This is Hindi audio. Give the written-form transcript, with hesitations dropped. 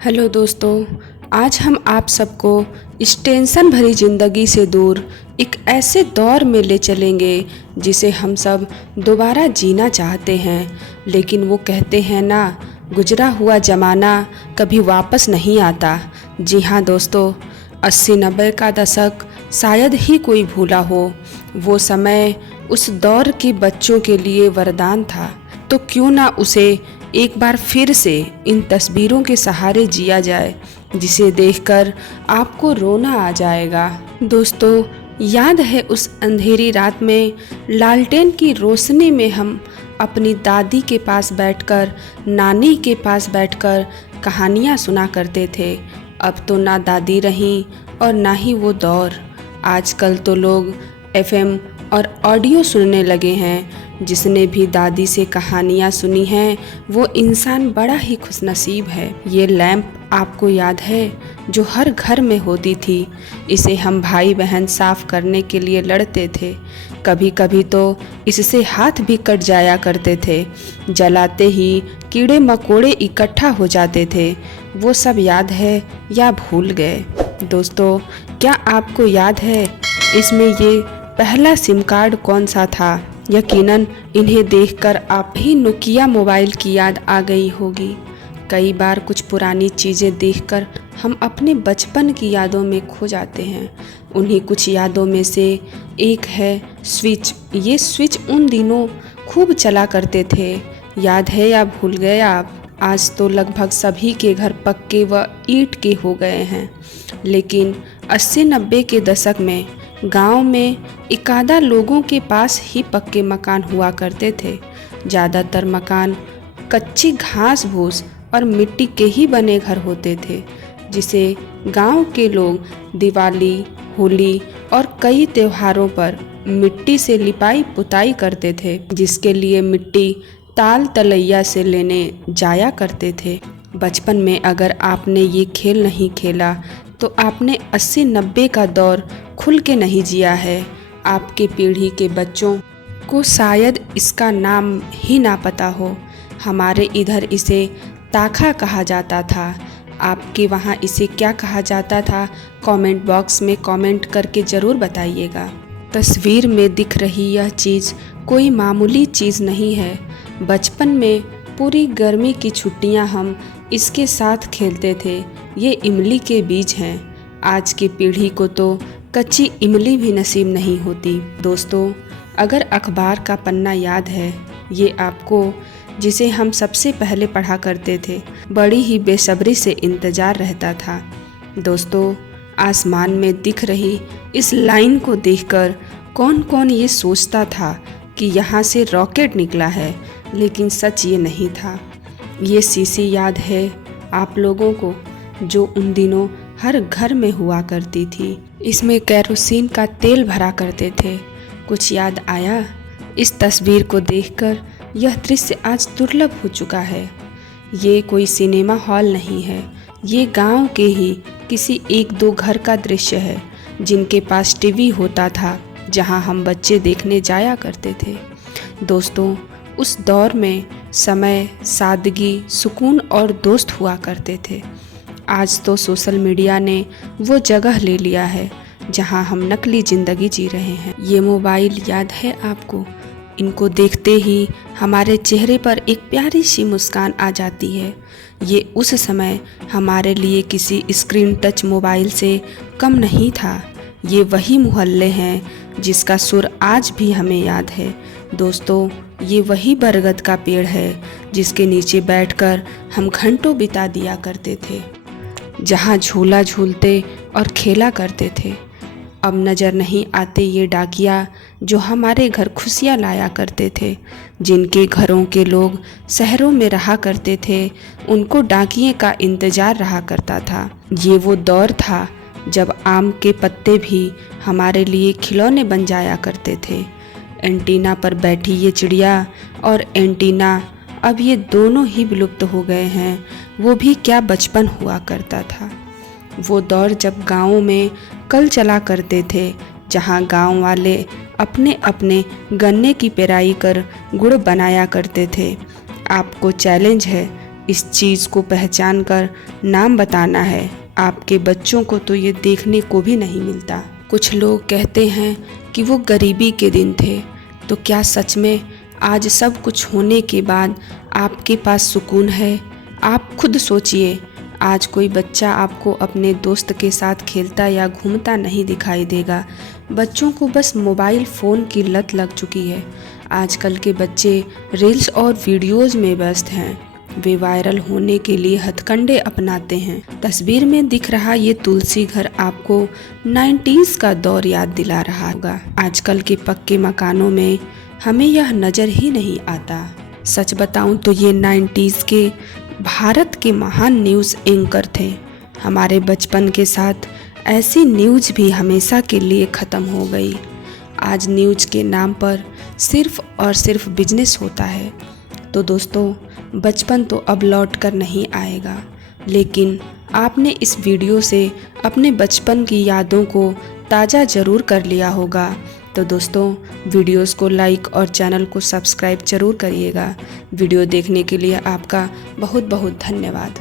हेलो दोस्तों, आज हम आप सबको इस टेंशन भरी ज़िंदगी से दूर एक ऐसे दौर में ले चलेंगे जिसे हम सब दोबारा जीना चाहते हैं, लेकिन वो कहते हैं ना, गुजरा हुआ ज़माना कभी वापस नहीं आता। जी हाँ दोस्तों, 80-90 का दशक शायद ही कोई भूला हो। वो समय उस दौर के बच्चों के लिए वरदान था, तो क्यों ना उसे एक बार फिर से इन तस्वीरों के सहारे जिया जाए, जिसे देखकर आपको रोना आ जाएगा। दोस्तों, याद है उस अंधेरी रात में लालटेन की रोशनी में हम अपनी दादी के पास बैठकर, नानी के पास बैठकर कहानियाँ सुना करते थे। अब तो ना दादी रहीं और ना ही वो दौर। आजकल तो लोग एफएम और ऑडियो सुनने लगे हैं। जिसने भी दादी से कहानियाँ सुनी हैं वो इंसान बड़ा ही खुशनसीब है। ये लैंप आपको याद है जो हर घर में होती थी? इसे हम भाई बहन साफ करने के लिए लड़ते थे। कभी कभी तो इससे हाथ भी कट जाया करते थे। जलाते ही कीड़े मकोड़े इकट्ठा हो जाते थे। वो सब याद है या भूल गए? दोस्तों, क्या आपको याद है इसमें ये पहला सिम कार्ड कौन सा था? यकीनन इन्हें देखकर आप ही नोकिया मोबाइल की याद आ गई होगी। कई बार कुछ पुरानी चीज़ें देखकर हम अपने बचपन की यादों में खो जाते हैं। उन्हीं कुछ यादों में से एक है स्विच। ये स्विच उन दिनों खूब चला करते थे। याद है या भूल गए आप? आज तो लगभग सभी के घर पक्के व ईंट के हो गए हैं, लेकिन 80-90 के दशक में गांव में एकाधा लोगों के पास ही पक्के मकान हुआ करते थे। ज़्यादातर मकान कच्ची घास फूस और मिट्टी के ही बने घर होते थे, जिसे गांव के लोग दिवाली, होली और कई त्योहारों पर मिट्टी से लिपाई पुताई करते थे, जिसके लिए मिट्टी ताल तलैया से लेने जाया करते थे। बचपन में अगर आपने ये खेल नहीं खेला तो आपने 80-90 का दौर खुल के नहीं जिया है। आपके पीढ़ी के बच्चों को शायद इसका नाम ही ना पता हो। हमारे इधर इसे ताखा कहा जाता था। आपके वहाँ इसे क्या कहा जाता था? कमेंट बॉक्स में कमेंट करके ज़रूर बताइएगा। तस्वीर में दिख रही यह चीज़ कोई मामूली चीज़ नहीं है। बचपन में पूरी गर्मी की छुट्टियाँ हम इसके साथ खेलते थे। ये इमली के बीज हैं। आज की पीढ़ी को तो कच्ची इमली भी नसीब नहीं होती। दोस्तों, अगर अखबार का पन्ना याद है ये आपको, जिसे हम सबसे पहले पढ़ा करते थे, बड़ी ही बेसब्री से इंतज़ार रहता था। दोस्तों, आसमान में दिख रही इस लाइन को देखकर कौन कौन ये सोचता था कि यहाँ से रॉकेट निकला है, लेकिन सच ये नहीं था। ये शीशी याद है आप लोगों को, जो उन दिनों हर घर में हुआ करती थी। इसमें केरोसिन का तेल भरा करते थे। कुछ याद आया? इस तस्वीर को देखकर यह दृश्य आज दुर्लभ हो चुका है। ये कोई सिनेमा हॉल नहीं है, ये गांव के ही किसी 1-2 घर का दृश्य है, जिनके पास टीवी होता था, जहां हम बच्चे देखने जाया करते थे। दोस्तों, उस दौर में समय, सादगी, सुकून और दोस्त हुआ करते थे। आज तो सोशल मीडिया ने वो जगह ले लिया है जहां हम नकली ज़िंदगी जी रहे हैं। ये मोबाइल याद है आपको? इनको देखते ही हमारे चेहरे पर एक प्यारी सी मुस्कान आ जाती है। ये उस समय हमारे लिए किसी स्क्रीन टच मोबाइल से कम नहीं था। ये वही मोहल्ले हैं जिसका सुर आज भी हमें याद है। दोस्तों, ये वही बरगद का पेड़ है जिसके नीचे बैठकर हम घंटों बिता दिया करते थे, जहाँ झूला झूलते और खेला करते थे। अब नज़र नहीं आते ये डाकिया जो हमारे घर खुशियाँ लाया करते थे। जिनके घरों के लोग शहरों में रहा करते थे, उनको डाकिये का इंतज़ार रहा करता था। ये वो दौर था जब आम के पत्ते भी हमारे लिए खिलौने बन जाया करते थे। एंटीना पर बैठी ये चिड़िया और एंटीना, अब ये दोनों ही विलुप्त हो गए हैं। वो भी क्या बचपन हुआ करता था। वो दौर जब गाँवों में कल चला करते थे, जहाँ गांव वाले अपने अपने गन्ने की पेराई कर गुड़ बनाया करते थे। आपको चैलेंज है, इस चीज़ को पहचान कर नाम बताना है। आपके बच्चों को तो ये देखने को भी नहीं मिलता। कुछ लोग कहते हैं कि वो गरीबी के दिन थे, तो क्या सच में आज सब कुछ होने के बाद आपके पास सुकून है? आप खुद सोचिए, आज कोई बच्चा आपको अपने दोस्त के साथ खेलता या घूमता नहीं दिखाई देगा। बच्चों को बस मोबाइल फ़ोन की लत लग चुकी है। आजकल के बच्चे रील्स और वीडियोज़ में व्यस्त हैं। वे वायरल होने के लिए हथकंडे अपनाते हैं। तस्वीर में दिख रहा ये तुलसी घर आपको 90s का दौर याद दिला रहा होगा। आजकल के पक्के मकानों में हमें यह नज़र ही नहीं आता। सच बताऊं तो ये 90s के भारत के महान न्यूज़ एंकर थे। हमारे बचपन के साथ ऐसी न्यूज़ भी हमेशा के लिए ख़त्म हो गई। आज न्यूज़ के नाम पर सिर्फ और सिर्फ बिजनेस होता है। तो दोस्तों, बचपन तो अब लौट कर नहीं आएगा, लेकिन आपने इस वीडियो से अपने बचपन की यादों को ताज़ा ज़रूर कर लिया होगा। तो दोस्तों, वीडियोस को लाइक और चैनल को सब्सक्राइब ज़रूर करिएगा। वीडियो देखने के लिए आपका बहुत बहुत धन्यवाद।